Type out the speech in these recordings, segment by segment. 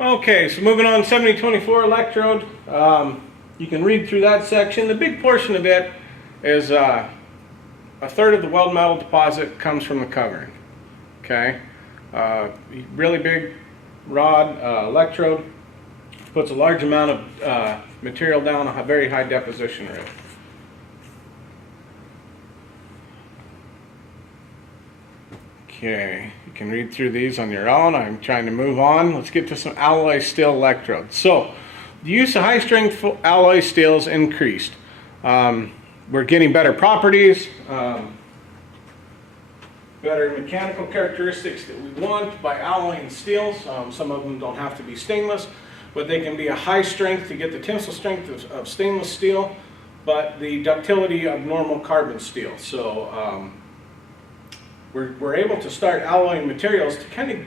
Okay, so moving on, 7024 electrode. You can read through that section. The big portion of it is a third of the weld metal deposit comes from the covering. Okay, really big rod electrode puts a large amount of material down a very high deposition rate. Okay, you can read through these on your own. I'm trying to move on. Let's get to some alloy steel electrodes. So, the use of high-strength alloy steels increased. We're getting better properties, better mechanical characteristics that we want by alloying steels. Some of them don't have to be stainless, but they can be a high strength to get the tensile strength of stainless steel, but the ductility of normal carbon steel. So, we're able to start alloying materials to kind of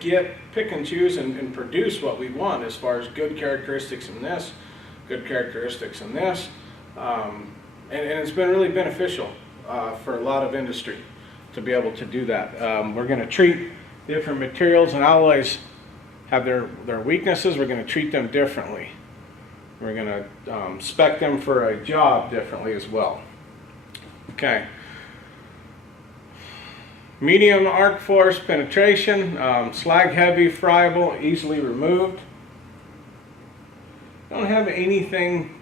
pick and choose and produce what we want as far as good characteristics in this, good characteristics in this, and it's been really beneficial for a lot of industry to be able to do that. We're going to treat different materials, and alloys have their weaknesses. We're going to treat them differently. We're going to spec them for a job differently as well. Okay. Medium arc force penetration, slag heavy, friable, easily removed. Don't have anything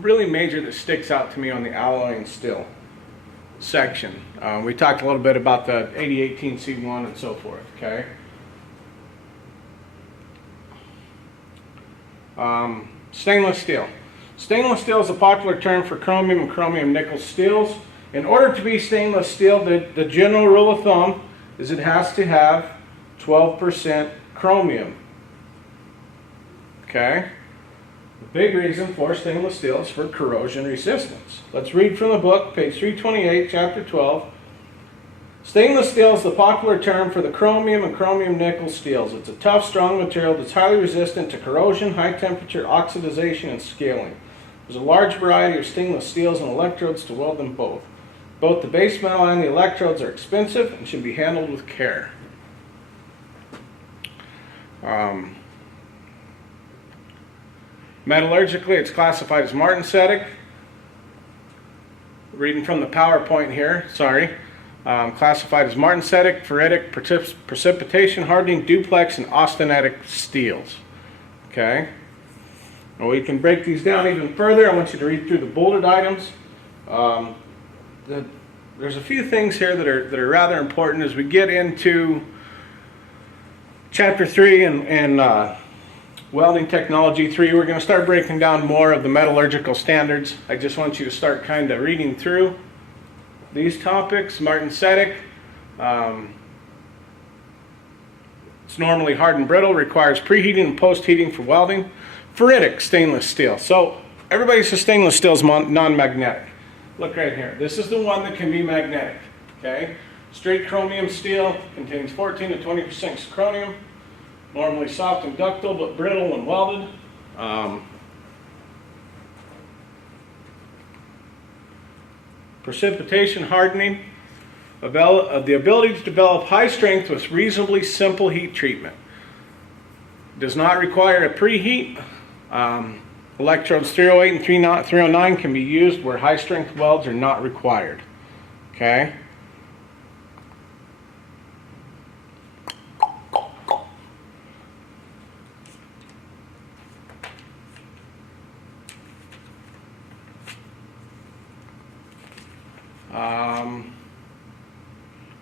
really major that sticks out to me on the alloy and steel section. We talked a little bit about the 8018C1 and so forth, okay? Stainless steel. Stainless steel is a popular term for chromium and chromium nickel steels. In order to be stainless steel, the general rule of thumb is it has to have 12% chromium. Okay? The big reason for stainless steel is for corrosion resistance. Let's read from the book, page 328, chapter 12. Stainless steel is the popular term for the chromium and chromium nickel steels. It's a tough, strong material that's highly resistant to corrosion, high temperature, oxidization, and scaling. There's a large variety of stainless steels and electrodes to weld them both. Both the base metal and the electrodes are expensive and should be handled with care. Metallurgically, it's classified as martensitic. Reading from the PowerPoint here, sorry. Classified as martensitic, ferritic, precipitation hardening, duplex, and austenitic steels. Okay? Well, we can break these down even further. I want you to read through the bulleted items. There's a few things here that are rather important as we get into Chapter 3 and Welding Technology 3. We're going to start breaking down more of the metallurgical standards. I just want you to start kind of reading through these topics. Martensitic, it's normally hard and brittle, requires preheating and post-heating for welding. Ferritic, stainless steel. So everybody says stainless steel is non-magnetic. Look right here. This is the one that can be magnetic. Okay? Straight chromium steel contains 14 to 20% chromium. Normally soft and ductile, but brittle when welded. Precipitation hardening. The ability to develop high strength with reasonably simple heat treatment. Does not require a preheat. Electrodes 308 and 309 can be used where high strength welds are not required. Okay?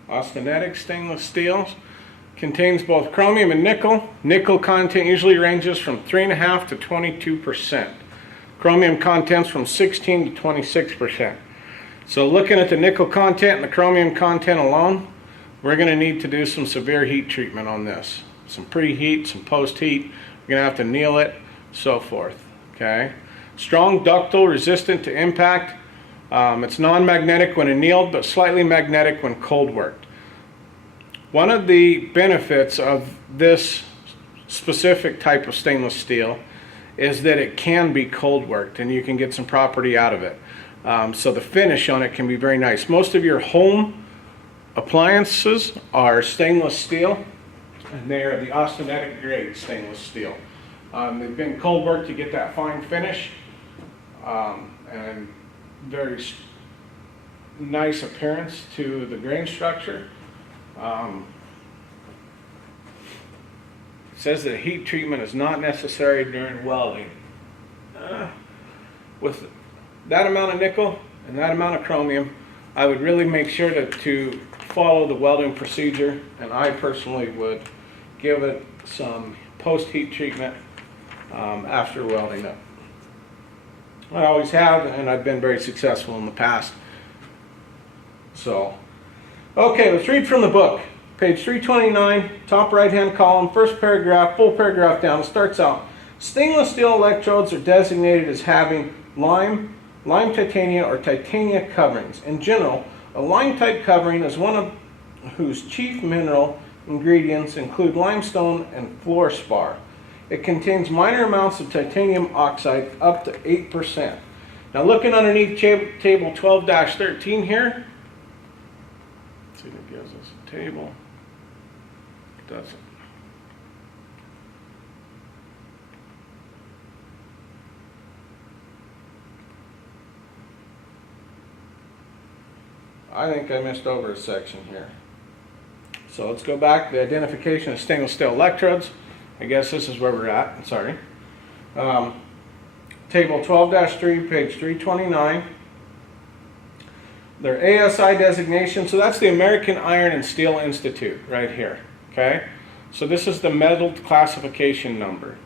Austenitic stainless steel contains both chromium and nickel. Nickel content usually ranges from 3.5% to 22%. Chromium contents from 16 to 26%. So looking at the nickel content and the chromium content alone, we're going to need to do some severe heat treatment on this. Some preheat, some post-heat. We're going to have to anneal it, so forth. Okay. Strong, ductile, resistant to impact. It's non-magnetic when annealed, but slightly magnetic when cold worked. One of the benefits of this specific type of stainless steel is that it can be cold worked and you can get some property out of it. So the finish on it can be very nice. Most of your home appliances are stainless steel. and they are the austenitic grade stainless steel. They've been cold worked to get that fine finish, and very nice appearance to the grain structure. It says that heat treatment is not necessary during welding. With that amount of nickel and that amount of chromium, I would really make sure to follow the welding procedure, and I personally would give it some post-heat treatment after welding it. I always have, and I've been very successful in the past. So, okay, let's read from the book. Page 329, top right-hand column, first paragraph, full paragraph down. It starts out, stainless steel electrodes are designated as having lime titania, or titania coverings. In general, a lime-type covering is one of whose chief mineral ingredients include limestone and fluorspar. It contains minor amounts of titanium oxide, up to 8%. Now looking underneath table 12-13 here, let's see if it gives us a table. It doesn't. I think I missed over a section here. So let's go back to the identification of stainless steel electrodes. I guess this is where we're at. Sorry. Table 12-3, page 329. Their ASI designation. So that's the American Iron and Steel Institute right here. Okay. So this is the metal classification number.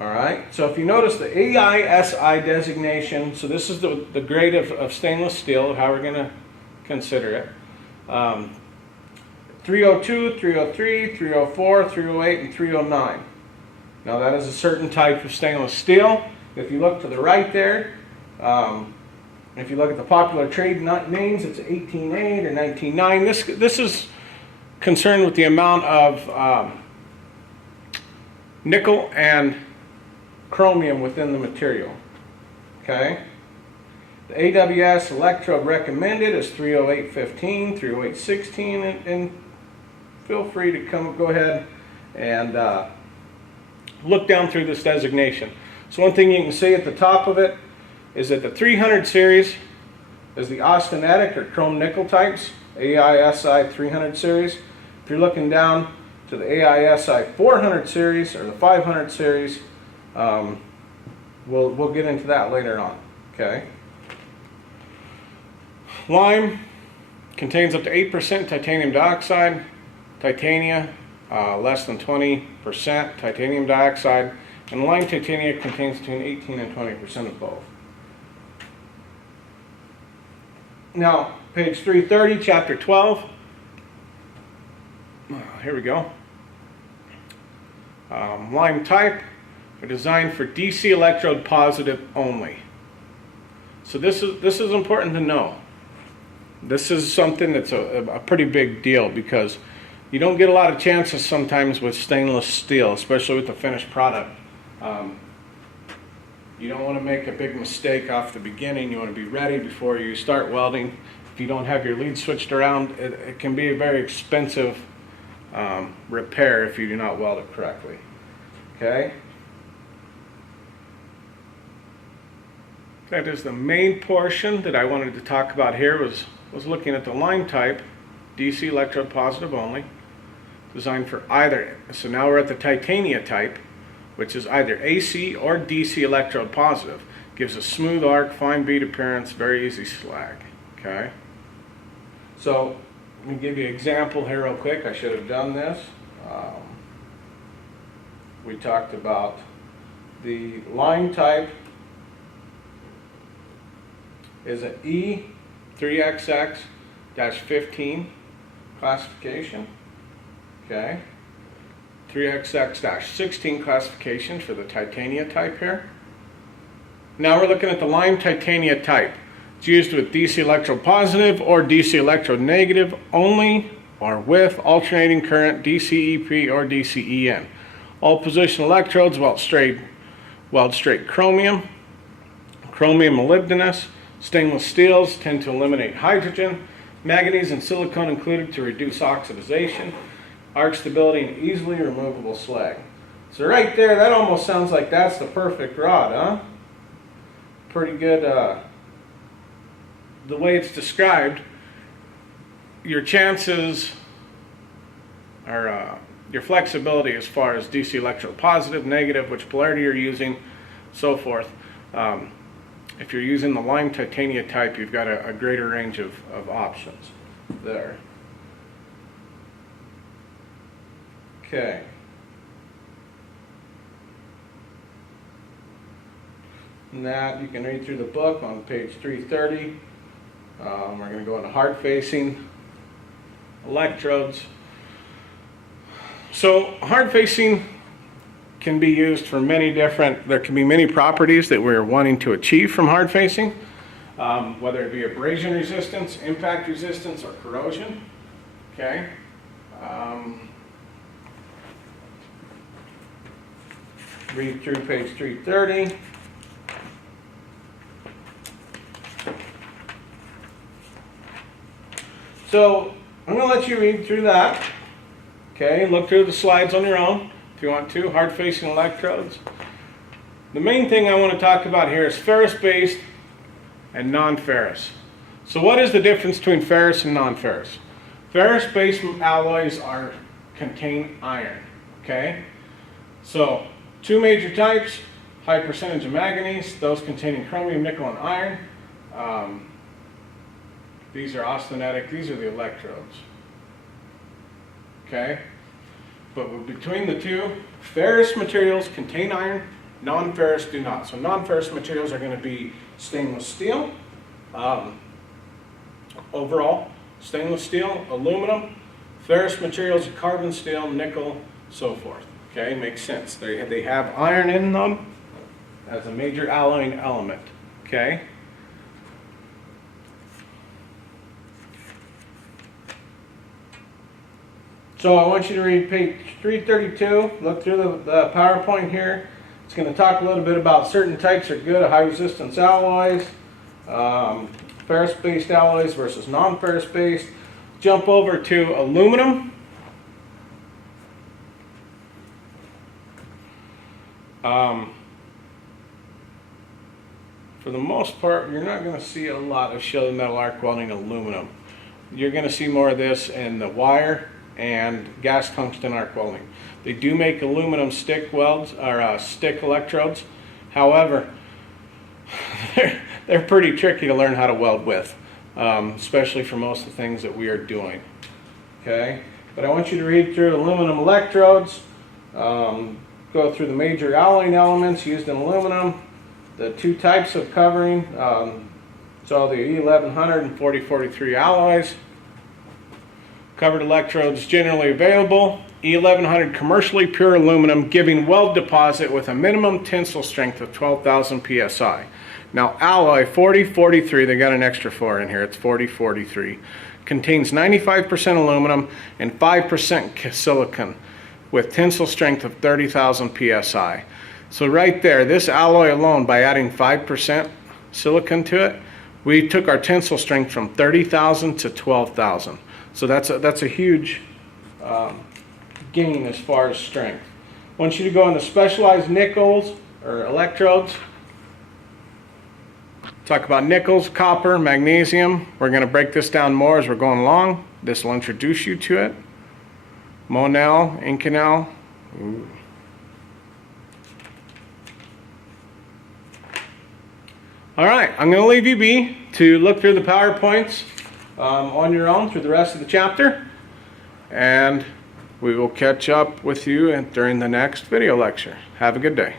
All right. So if you notice the AISI designation, so this is the grade of stainless steel, how we're going to consider it. 302, 303, 304, 308, and 309. Now that is a certain type of stainless steel. If you look to the right there, if you look at the popular trade names, it's 18.8 or 19.9. This is concerned with the amount of nickel and chromium within the material. Okay. The AWS electrode recommended is 308.15, 308.16, and feel free to go ahead and look down through this designation. So one thing you can see at the top of it is that the 300 series is the austenitic or chrome nickel types, AISI 300 series. If you're looking down to the AISI 400 series or the 500 series, we'll get into that later on. Okay. Lime contains up to 8% titanium dioxide, titania less than 20% titanium dioxide, and lime titania contains between 18 and 20% of both. Now, page 330, chapter 12. Here we go. Lime type are designed for DC electrode positive only. So this is important to know. This is something that's a pretty big deal, because you don't get a lot of chances sometimes with stainless steel, especially with the finished product. You don't want to make a big mistake off the beginning. You want to be ready before you start welding. If you don't have your lead switched around, it can be a very expensive repair if you do not weld it correctly. Okay? That is the main portion that I wanted to talk about here, was looking at the lime type, DC electrode positive only, designed for either. So now we're at the titania type, which is either AC or DC electrode positive. Gives a smooth arc, fine bead appearance, very easy slag. Okay. So let me give you an example here real quick. I should have done this. We talked about the lime type is an E3XX-15 classification. Okay. 3XX-16 classification for the titania type here. Now we're looking at the lime titania type. It's used with DC electrode positive or DC electrode negative only, or with alternating current DCEP or DCEN. All position electrodes weld straight chromium, chromium molybdenous. Stainless steels tend to eliminate hydrogen, manganese and silicon included to reduce oxidization. arc stability, and easily removable slag. So right there, that almost sounds like that's the perfect rod, huh? Pretty good, the way it's described. Your chances are, your flexibility as far as DC electrode positive, negative, which polarity you're using, so forth. If you're using the lime titania type, you've got a greater range of options there. Okay. And that you can read through the book on page 330. We're going to go into hard facing electrodes. So hard facing can be used for many different, there can be many properties that we're wanting to achieve from hard facing, whether it be abrasion resistance, impact resistance, or corrosion. Okay. Read through page 330. So I'm going to let you read through that. Okay, look through the slides on your own if you want to. Hard facing electrodes. The main thing I want to talk about here is ferrous-based and non-ferrous. So what is the difference between ferrous and non-ferrous? Ferrous-based alloys contain iron. Okay, so two major types: high percentage of manganese, those containing chromium, nickel, and iron. These are austenitic, these are the electrodes. Okay? But between the two, ferrous materials contain iron, non-ferrous do not. So non-ferrous materials are going to be stainless steel, overall, stainless steel, aluminum, ferrous materials, carbon steel, nickel, so forth. Okay, makes sense. They have iron in them as a major alloying element. Okay? So I want you to read page 332, look through the PowerPoint here. It's going to talk a little bit about certain types of good high resistance alloys, ferrous-based alloys versus non-ferrous based. Jump over to aluminum. For the most part, you're not going to see a lot of shielded metal arc welding aluminum. You're going to see more of this in the wire and gas tungsten arc welding. They do make aluminum stick welds or stick electrodes. However, they're pretty tricky to learn how to weld with, especially for most of the things that we are doing. Okay, but I want you to read through aluminum electrodes, go through the major alloying elements used in aluminum, the two types of covering, so the E1100 and 4043 alloys. Covered electrodes generally available. E1100 commercially pure aluminum, giving weld deposit with a minimum tensile strength of 12,000 psi. Now alloy 4043, they got an extra 4 in here, it's 4043, contains 95% aluminum and 5% silicon with tensile strength of 30,000 psi. So right there, this alloy alone, by adding 5% silicon to it, we took our tensile strength from 30,000 to 12,000. So that's a huge gain as far as strength. I want you to go into specialized nickels or electrodes. Talk about nickels, copper, magnesium. We're going to break this down more as we're going along. This will introduce you to it. Monel, Inconel. Ooh. All right, I'm going to leave you be to look through the PowerPoints on your own through the rest of the chapter, and we will catch up with you during the next video lecture. Have a good day.